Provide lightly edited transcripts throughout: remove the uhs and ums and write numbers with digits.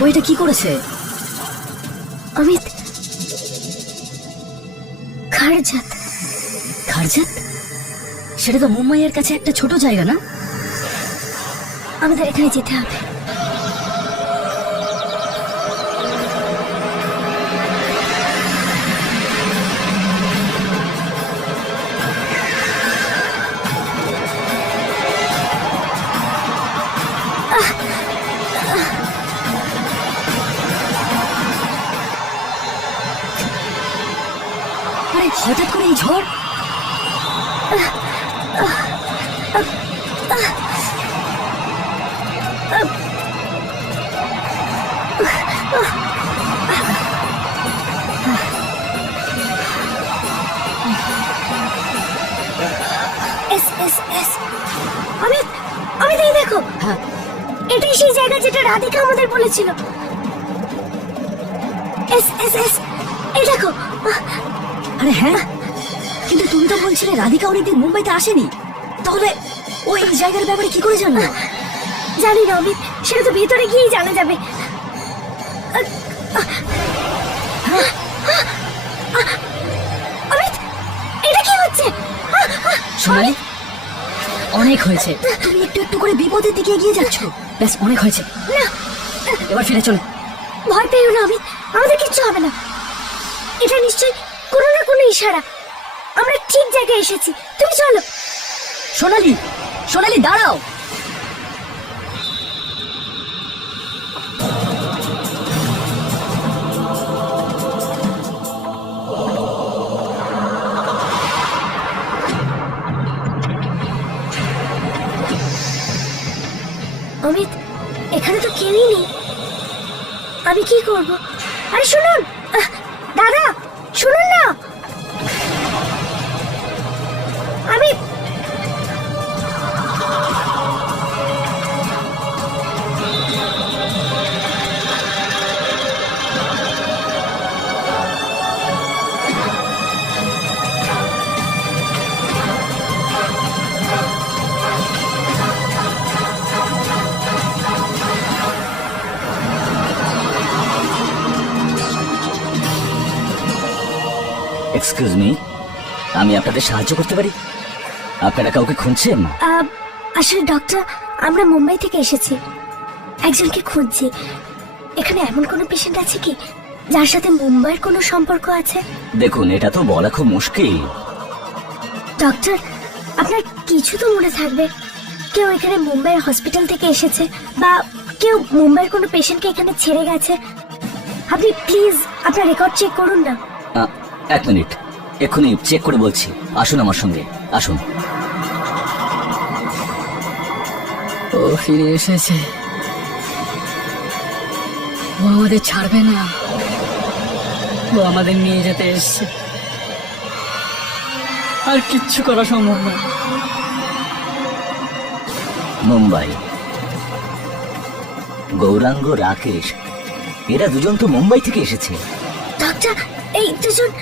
ও এটা কি করেছে? অমিত, খারজাত। খারজাত? সেটা তো মুম্বাইয়ের কাছে একটা ছোট জায়গা না? আমাদের এখানে যেতে হবে। আরে হঠাৎ করে এই ঝড়! অমিত, অমিত, এই দেখো। হ্যাঁ, এটাই সেই জায়গা যেটা রাধিকা আমাদের বলেছিল। এস এস এস, এই দেখো। আরে হ্যাঁ, কিন্তু তুমি তো বলছিলে রাধিকা অনেকদিন মুম্বাইতে আসেনি, তাহলে ও এই জায়গার ব্যাপারে কি করে জানলো? জানি না অমিত, সেটা তো ভেতরে গিয়েই জানা যাবে। অমিত, এটা কি হচ্ছে? সোনালি, অনেক হয়েছে। তুমি একটু একটু করে বিপদের দিকে এগিয়ে যাচ্ছ। ব্যাস, অনেক হয়েছে। না, এবার ফিরে চলো। ভয় পেও না অমিত, আমাদের কিচ্ছু হবে না। এটা নিশ্চয়ই কোনো না কোনো ইশারা। আমরা ঠিক জায়গায় এসেছি, তুমি চলো। সোনালি, সোনালি দাঁড়াও। অমিত, এখানে তো কেউই নেই। আমি কি করব? আরে শুনুন, দাদা, শুনুন না। আমি এক্সকিউজ মি, আমি আপনাদের সাহায্য করতে পারি? আপনারা কাউকে খুঁজছেন? আসলে ডক্টর, আমরা মুম্বাই থেকে এসেছি, একজনকে খুঁজছি। এখানে এমন কোনো পেশেন্ট আছে কি যার সাথে মুম্বাইয়ের কোনো সম্পর্ক আছে? দেখুন, এটা তো বলা খুব মুশকিল। ডক্টর, আপনার কিছু তো মনে থাকবে। কেউ এখানে মুম্বাইয়ের হসপিটাল থেকে এসেছে, বা কেউ মুম্বাইয়ের কোনো পেশেন্টকে এখানে ছেড়ে গেছে। আপনি প্লিজ আপনার রেকর্ড চেক করুন না। এক মিনিট, এক্ষুনি চেক করে বলছি। আসুন আমার সঙ্গে, আসুন। ও ফিরে এসেছে। ও আমাদের ছাড়বে না। ও আমাদের নিয়ে যেতে এসছে। আর কিচ্ছু করা সম্ভব না। মুম্বাই, গৌরাঙ্গ, রাকেশ, এরা দুজন তো মুম্বাই থেকে এসেছে। ডক্টর, এই দুজন।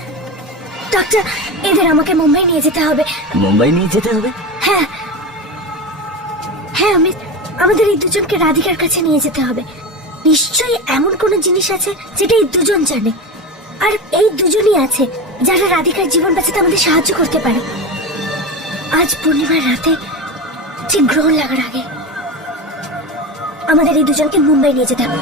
ডক্টর, এদের আমাকে মুম্বাই নিয়ে যেতে হবে। মুম্বাই নিয়ে যেতে হবে? হ্যাঁ হ্যাঁ অমিত, আমাদের এই দুজনকে রাধিকার কাছে নিয়ে যেতে হবে। নিশ্চয়ই এমন কোনো জিনিস আছে যেটা এই দুজন জানে, আর এই দুজনই আছে যারা রাধিকার জীবন বাঁচাতে আমাদের সাহায্য করতে পারে। আজ পূর্ণিমার রাতে ঠিক গ্রহণ লাগার আগে আমাদের এই দুজনকে মুম্বাই নিয়ে যেতে হবে।